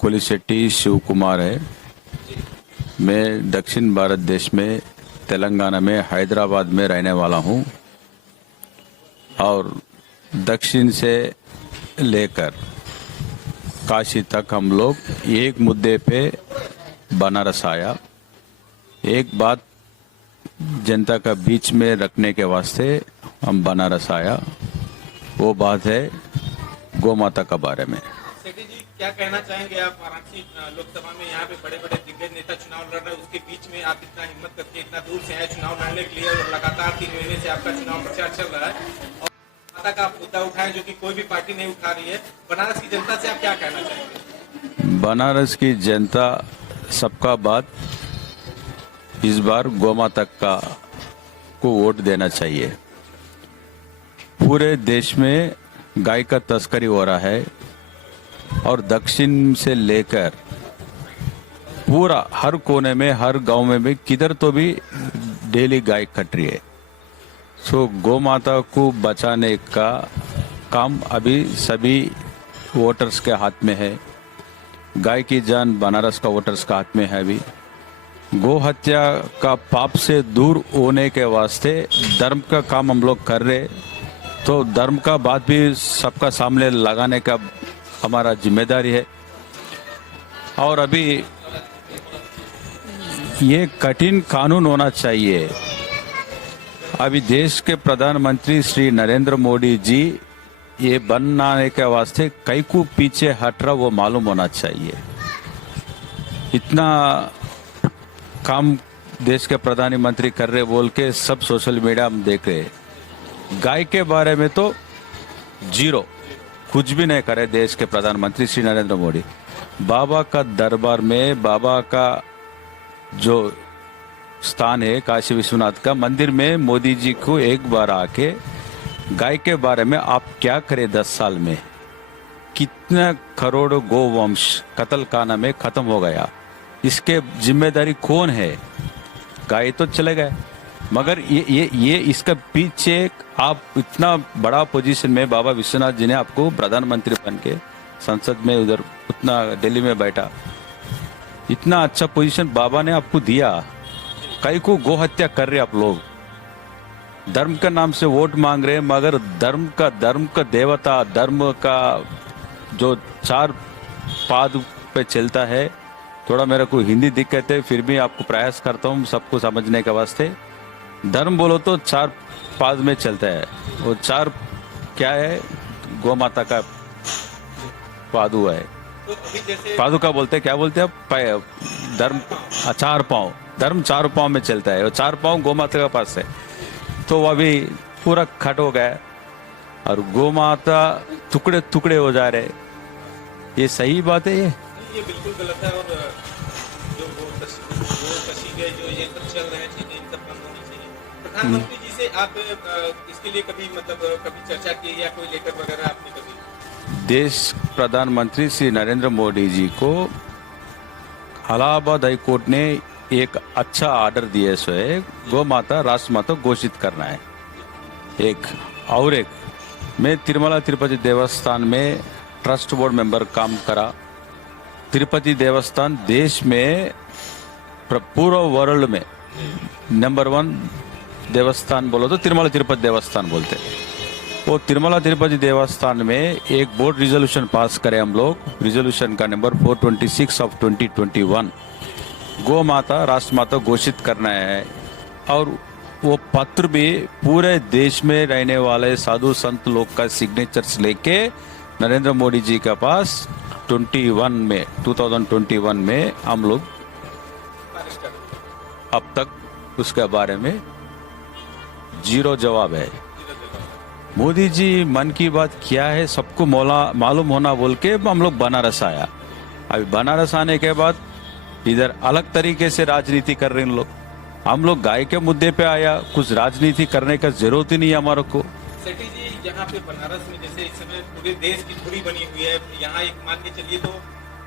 कोलिशेट्टी शिव कुमार है। मैं दक्षिण भारत देश में तेलंगाना में हैदराबाद में रहने वाला हूं और दक्षिण से लेकर काशी तक हम लोग एक मुद्दे पे बनारस आया। एक बात जनता का बीच में रखने के वास्ते हम बनारस आया, वो बात है गौ माता का बारे में। सेठी जी, क्या कहना चाहेंगे आप? वाराणसी लोकसभा में यहाँ पे बड़े बड़े दिग्गज नेता चुनाव लड़ रहे हैं, उसके बीच में आप इतना हिम्मत करके इतना दूर से आए चुनाव लड़ने के लिए और लगातार 3 महीने से आपका चुनाव प्रचार चल रहा है और माता का आप मुद्दा उठाए जो कि कोई भी पार्टी नहीं उठा रही है। बनारस की जनता से आप क्या कहना चाहेंगे? बनारस की जनता सबका बात इस बार गौ माता का को वोट देना चाहिए। पूरे देश में गाय का तस्करी हो रहा है और दक्षिण से लेकर पूरा हर कोने में हर गांव में भी किधर तो भी डेली गाय कट रही है। सो गौ माता को बचाने का काम अभी सभी वोटर्स के हाथ में है। गाय की जान बनारस का वोटर्स का हाथ में है। अभी गौ हत्या का पाप से दूर होने के वास्ते धर्म का काम हम लोग कर रहे, तो धर्म का बात भी सबका सामने लगाने का हमारा जिम्मेदारी है। और अभी ये कठिन कानून होना चाहिए। अभी देश के प्रधानमंत्री श्री नरेंद्र मोदी जी ये बनाने के वास्ते कई को पीछे हट रहा वो मालूम होना चाहिए। इतना काम देश के प्रधानमंत्री कर रहे बोल के सब सोशल मीडिया हम देख रहे। गाय के बारे में तो जीरो, कुछ भी नहीं करे देश के प्रधानमंत्री श्री नरेंद्र मोदी। बाबा का दरबार में बाबा का जो स्थान है काशी विश्वनाथ का मंदिर में मोदी जी को एक बार आके गाय के बारे में आप क्या करें 10 साल में, कितना करोड़ गोवंश कत्ल खाना में खत्म हो गया, इसके जिम्मेदारी कौन है? गाय तो चले गए, मगर ये इसका पीछे आप इतना बड़ा पोजीशन में बाबा विश्वनाथ जी ने आपको प्रधानमंत्री बन के संसद में उधर उतना दिल्ली में बैठा, इतना अच्छा पोजीशन बाबा ने आपको दिया। कई को गो हत्या कर रहे आप लोग, धर्म का नाम से वोट मांग रहे हैं, मगर धर्म का देवता, धर्म का जो 4 पाद पे चलता है। थोड़ा मेरे को हिंदी दिक्कत है, फिर भी आपको प्रयास करता हूँ सबको समझने के वास्ते। धर्म बोलो तो 4 पाद में चलता है, वो 4 क्या है? गौ माता का पादु है, पादु का बोलते क्या बोलते हैं धर्म 4 पाँव, धर्म 4 पाँव में चलता है, वो 4 पाँव गौ माता के पास है। तो वो अभी पूरा खट हो गया और गौ माता टुकड़े टुकड़े हो जा रहे। ये सही बात है? ये बिल्कुल गलत है और जो वो कशी गए जो ये सब चल रहे हैं चीजें इन सब बंद होनी चाहिए। प्रधानमंत्री जी से आप इसके लिए कभी चर्चा की या कोई लेटर वगैरह आपने कभी? देश प्रधानमंत्री श्री नरेंद्र मोदी जी को इलाहाबाद हाई कोर्ट ने एक अच्छा ऑर्डर दिया है, गौ माता राष्ट्र माता घोषित करना है। एक मैं तिरुमला तिरुपति देवस्थान में ट्रस्ट बोर्ड मेंबर काम करा। तिरुपति देवस्थान देश में पूरा वर्ल्ड में नंबर 1 देवस्थान बोलो तो तिरुमला तिरुपति देवस्थान बोलते। वो तिरुमला तिरुपति देवस्थान में एक बोर्ड रिजोल्यूशन पास करे हम लोग, रिजोल्यूशन का नंबर 426 ऑफ 2021, गौ माता राष्ट्र माता घोषित करना है। और वो पत्र भी पूरे देश में रहने वाले साधु संत लोग का सिग्नेचर्स लेके नरेंद्र मोदी जी के पास 2021 में हम लोग अब तक उसके बारे में जीरो जवाब है। मोदी जी मन की बात क्या है सबको मालूम होना बोल के हम लोग बनारस आया। अभी बनारस आने के बाद इधर अलग तरीके से राजनीति कर रहे हैं लोग। हम लोग गाय के मुद्दे पे आया, कुछ राजनीति करने का जरूरत ही नहीं है हमारे को। सेठी जी, यहाँ पे बनारस में जैसे इस समय पूरे देश की धुरी बनी हुई है, यहाँ एक मान के चलिए तो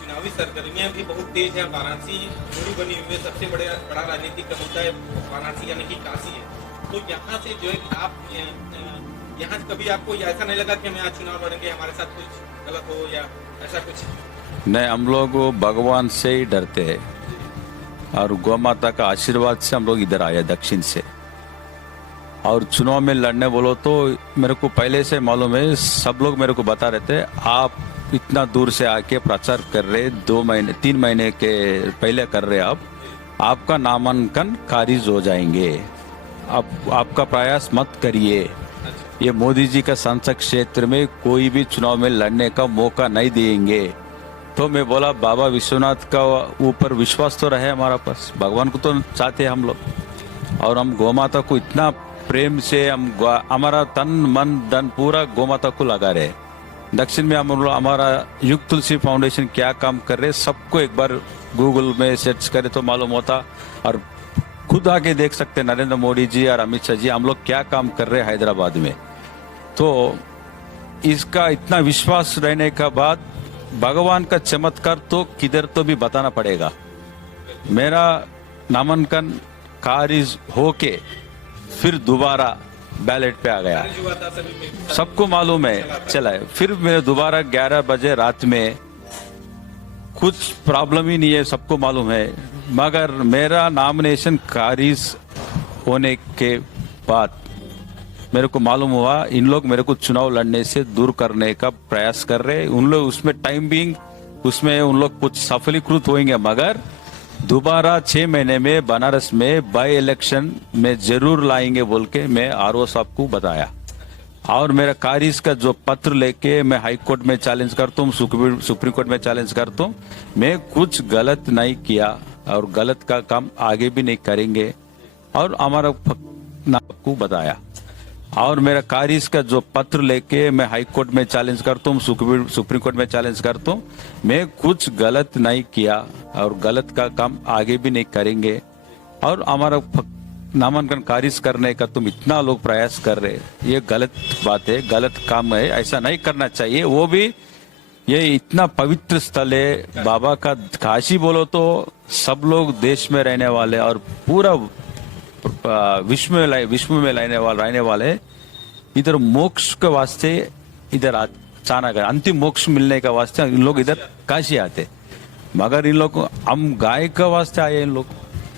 चुनावी सरगर्मियां भी बहुत तेज है। वाराणसी धुरी बनी हुई है, सबसे बड़ा राजनीतिक का मुद्दा है वाराणसी यानी कि काशी है। तो यहाँ से जो है आप यहाँ कभी आपको ऐसा नहीं लगा कि हम यहाँ चुनाव लड़ेंगे, हमारे साथ कुछ गलत हो या ऐसा कुछ? नहीं, हम लोग भगवान से ही डरते हैं और गौ माता का आशीर्वाद से हम लोग इधर आए दक्षिण से। और चुनाव में लड़ने बोलो तो मेरे को पहले से मालूम है, सब लोग मेरे को बता रहे थे आप इतना दूर से आके प्रचार कर रहे, 2 महीने के पहले कर रहे, आप आपका नामांकन खारिज हो जाएंगे, अब आपका प्रयास मत करिए, ये मोदी जी का संसद क्षेत्र में कोई भी चुनाव में लड़ने का मौका नहीं देंगे। तो मैं बोला बाबा विश्वनाथ का ऊपर विश्वास तो रहे हमारा पास, भगवान को तो चाहते हम लोग, और हम गौ माता को इतना प्रेम से हम हमारा तन मन धन पूरा गौ माता को लगा रहे। दक्षिण में हमारा युग तुलसी फाउंडेशन क्या काम कर रहे सबको एक बार गूगल में सर्च करे तो मालूम होता, और खुद आके देख सकते नरेंद्र मोदी जी और अमित शाह जी हम लोग क्या काम कर रहे हैदराबाद में। तो इसका इतना विश्वास रहने का बाद भगवान का चमत्कार तो किधर तो भी बताना पड़ेगा। मेरा नामांकन खारिज होके फिर दोबारा बैलेट पे आ गया, हुआ था सभी में। सबको मालूम है चला है। फिर मैं दोबारा 11 बजे रात में, कुछ प्रॉब्लम ही नहीं है, सबको मालूम है, मगर मेरा नॉमिनेशन खारिज होने के बाद मेरे को मालूम हुआ इन लोग मेरे को चुनाव लड़ने से दूर करने का प्रयास कर रहे। उन लोग उसमें टाइम बिंग उसमें उन लोग कुछ सफलीकृत होंगे, मगर दोबारा 6 महीने में बनारस में बाई इलेक्शन में जरूर लाएंगे बोल के मैं आरओ साहब को बताया। और मेरा खारिज का जो पत्र लेके मैं हाई कोर्ट में चैलेंज करता हूँ, सुप्रीम कोर्ट में चैलेंज करता हूँ, मैं कुछ गलत नहीं किया और गलत का काम आगे भी नहीं करेंगे, और हमारा को बताया। और मेरा खारिज का जो पत्र लेके मैं हाई कोर्ट में चैलेंज करता हूँ, सुप्रीम कोर्ट में चैलेंज करता हूँ, मैं कुछ गलत नहीं किया और गलत का काम आगे भी नहीं करेंगे, और हमारा नामांकन खारिज करने का तुम इतना लोग प्रयास कर रहे, ये गलत बात है, गलत काम है, ऐसा नहीं करना चाहिए। वो भी ये इतना पवित्र स्थल है बाबा का, काशी बोलो तो सब लोग देश में रहने वाले और पूरा विश्व में रहने वाले इधर मोक्ष के वास्ते इधर अचानक अंतिम मोक्ष मिलने का वास्ते इन लोग इधर काशी आते, मगर इन लोग हम गाय का वास्ते आए इन लोग।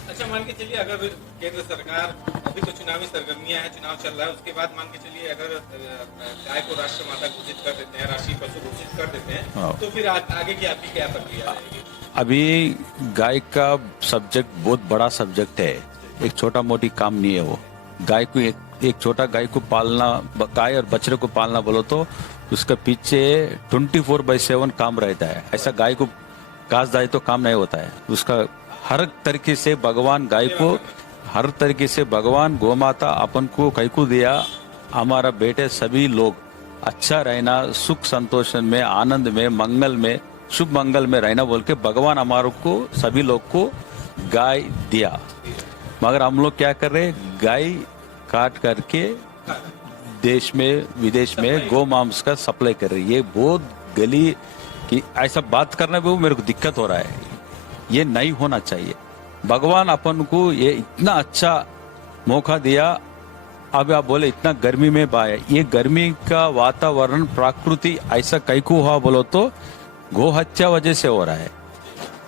अच्छा, मान के चलिए अगर केंद्र सरकार, अभी तो चुनावी सरगर्मियां हैं, चुनाव चल रहा है, उसके बाद मान के चलिए अगर गाय को राष्ट्रमाता घोषित कर देते हैं, राष्ट्रीय पशु घोषित कर देते हैं, तो फिर आगे की आपकी क्या प्रक्रिया रहेगी? अभी गाय का सब्जेक्ट बहुत बड़ा सब्जेक्ट है, एक छोटा मोटी काम नहीं है वो। गाय को एक छोटा गाय को पालना, गाय और बछड़े को पालना बोलो तो उसका पीछे 24/7 काम रहता है। ऐसा गाय को घास दाई तो काम नहीं होता है, उसका हर तरीके से भगवान गाय को, हर तरीके से भगवान गौ माता अपन को कई को दिया, हमारा बेटे सभी लोग अच्छा रहना, सुख संतोष में, आनंद में, मंगल में, शुभ मंगल में रहना बोल के भगवान हमारे को सभी लोग को गाय दिया। मगर हम लोग क्या कर रहे, गाय काट करके देश में विदेश में गौ मांस का सप्लाई कर रही है। ये बहुत गली की ऐसा बात करने में मेरे को दिक्कत हो रहा है, ये नहीं होना चाहिए। भगवान अपन को ये इतना अच्छा मौका दिया, अब आप बोले इतना गर्मी में बाया, ये गर्मी का वातावरण प्रकृति ऐसा कई को हुआ बोलो तो गौ हत्या वजह से हो रहा है।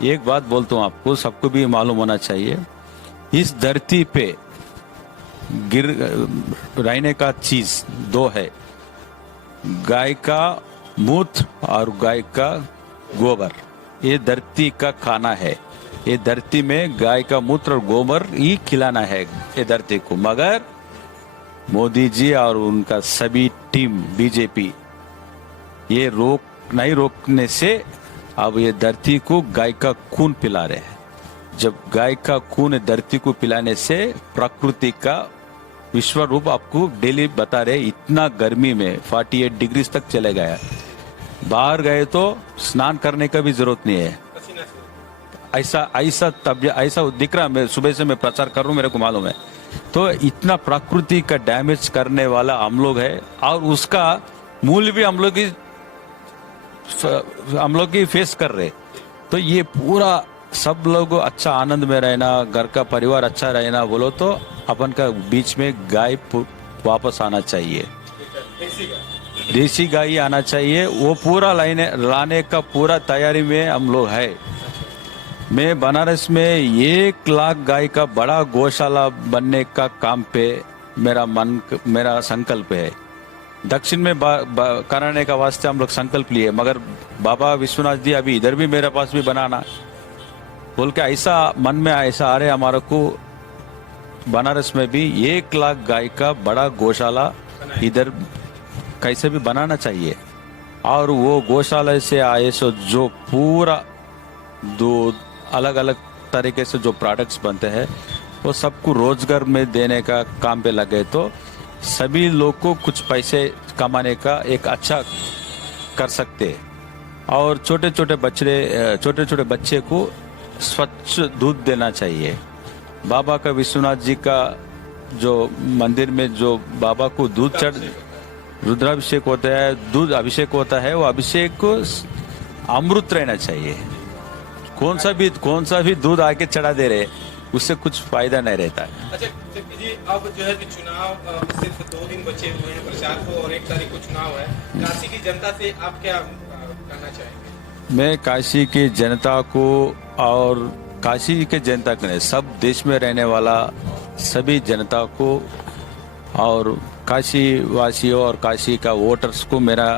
एक बात बोलता हूँ आपको, सबको भी मालूम होना चाहिए, इस धरती पे गिर रहने का चीज 2 है, गाय का मूत्र और गाय का गोबर। ये धरती का खाना है, ये धरती में गाय का मूत्र और गोबर ही खिलाना है ये धरती को। मगर मोदी जी और उनका सभी टीम बीजेपी ये नहीं रोकने से अब ये धरती को गाय का खून पिला रहे हैं। जब गाय का खून धरती को पिलाने से प्रकृति का विश्व रूप आपको डेली बता रहे, इतना गर्मी में 48 डिग्री तक चले गया, बाहर गए तो स्नान करने का भी जरूरत नहीं है। ऐसा दिख रहा, मैं सुबह से मैं प्रचार कर रहा हूँ, मेरे को मालूम है। तो इतना प्रकृति का डैमेज करने वाला हम लोग है, और उसका मूल्य भी हम लोग ही फेस कर रहे। तो ये पूरा सब लोग अच्छा आनंद में रहना, घर का परिवार अच्छा रहना बोलो तो अपन का बीच में गाय वापस आना चाहिए, देसी गाय आना चाहिए। वो पूरा लाने का पूरा तैयारी में हम लोग है। मैं बनारस में 1 लाख गाय का बड़ा गौशाला बनने का काम पे मेरा संकल्प है। दक्षिण में कराने का वास्ते हम लोग संकल्प लिए, मगर बाबा विश्वनाथ जी अभी इधर भी मेरे पास भी बनाना बोल के ऐसा मन में ऐसा आ रहे हमारे को, बनारस में भी 1 लाख गाय का बड़ा गौशाला इधर कैसे भी बनाना चाहिए। और वो गौशाला से आए सो जो पूरा दूध अलग अलग तरीके से जो प्रोडक्ट्स बनते हैं वो सबको रोजगार में देने का काम पे लगे तो सभी लोग को कुछ पैसे कमाने का एक अच्छा कर सकते। और छोटे छोटे बच्चे को स्वच्छ दूध देना चाहिए। बाबा का विश्वनाथ जी का जो मंदिर में जो बाबा को दूध रुद्राभिषेक होता है, दूध अभिषेक होता है, वो अभिषेक को अमृत रहना चाहिए। कौन सा भी दूध आके चढ़ा दे रहे उससे कुछ फायदा नहीं रहता है। अच्छा जबकि जी अब जो है कि चुनाव सिर्फ 2 दिन बचे हुए हैं प्रचार को और 1 तारीख को चुनाव है। काशी की जनता से आप क्या कहना चाहेंगे? मैं काशी की जनता को और काशी के जनता को नहीं, सब देश में रहने वाला सभी जनता को और काशी वासियों और काशी का वोटर्स को मेरा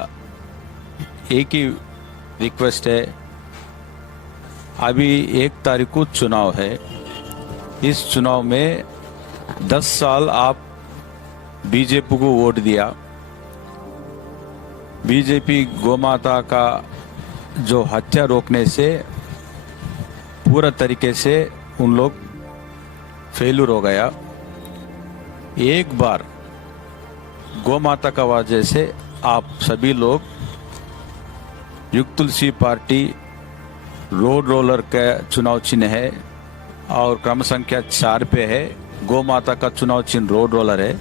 एक ही रिक्वेस्ट है। अभी 1 तारीख को चुनाव है। इस चुनाव में 10 साल आप बीजेपी को वोट दिया। बीजेपी गोमाता का जो हत्या रोकने से पूरा तरीके से उन लोग फेल्यूर हो गया। एक बार गोमाता का वजह से आप सभी लोग युग तुलसी पार्टी रोड रोलर का चुनाव चिन्ह है और क्रम संख्या 4 पे है। गौ माता का चुनाव चिन्ह रोड रोलर है।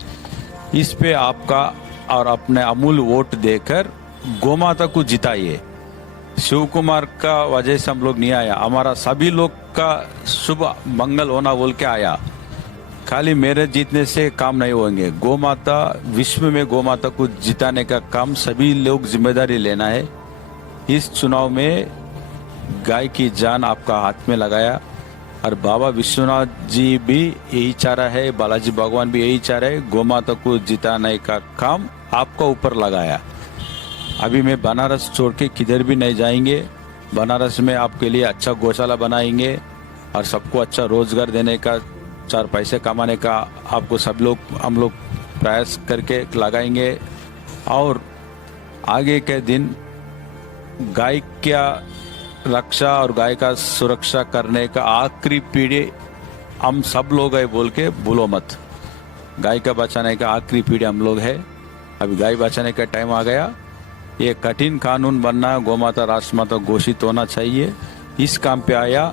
इस पे आपका और अपने अमूल्य वोट देकर गौ माता को जिताइए। शिव कुमार का वजह से हम लोग नहीं आया, हमारा सभी लोग का शुभ मंगल होना बोल के आया। खाली मेरे जीतने से काम नहीं होंगे। गौ माता विश्व में गौ माता को जिताने का काम सभी लोग जिम्मेदारी लेना है। इस चुनाव में गाय की जान आपका हाथ में लगाया और बाबा विश्वनाथ जी भी यही चाह रहा है, बालाजी भगवान भी यही चाह रहे हैं, गौ माता को जिताने का काम आपका ऊपर लगाया। अभी मैं बनारस छोड़ के किधर भी नहीं जाएंगे। बनारस में आपके लिए अच्छा गौशाला बनाएंगे और सबको अच्छा रोजगार देने का, 4 पैसे कमाने का आपको हम लोग प्रयास करके लगाएंगे। और आगे के दिन गाय क्या रक्षा और गाय का सुरक्षा करने का आखिरी पीढ़ी हम सब लोग है बोल के भूलो मत। गाय का बचाने का आखिरी पीढ़ी हम लोग है। अभी गाय बचाने का टाइम आ गया। ये कठिन कानून बनना, गौमाता राष्ट्रमाता घोषित होना चाहिए। इस काम पे आया।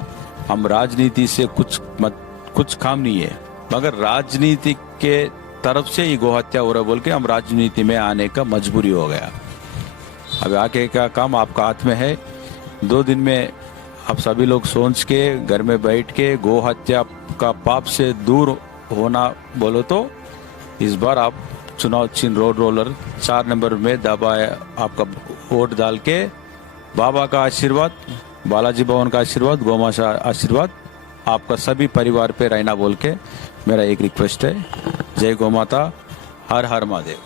हम राजनीति से कुछ काम नहीं है, मगर राजनीति के तरफ से ही गोहत्या हो रहा बोल के हम राजनीति में आने का मजबूरी हो गया। अब आगे का काम आपका हाथ में है। 2 दिन में आप सभी लोग सोच के घर में बैठ के गौ हत्या का पाप से दूर होना बोलो तो इस बार आप चुनाव चिन्ह रोड रोलर 4 नंबर में दबाए आपका वोट डाल के बाबा का आशीर्वाद, बालाजी भवन का आशीर्वाद, गौमाता का आशीर्वाद आपका सभी परिवार पे रहना बोल के मेरा एक रिक्वेस्ट है। जय गौ माता, हर हर महादेव।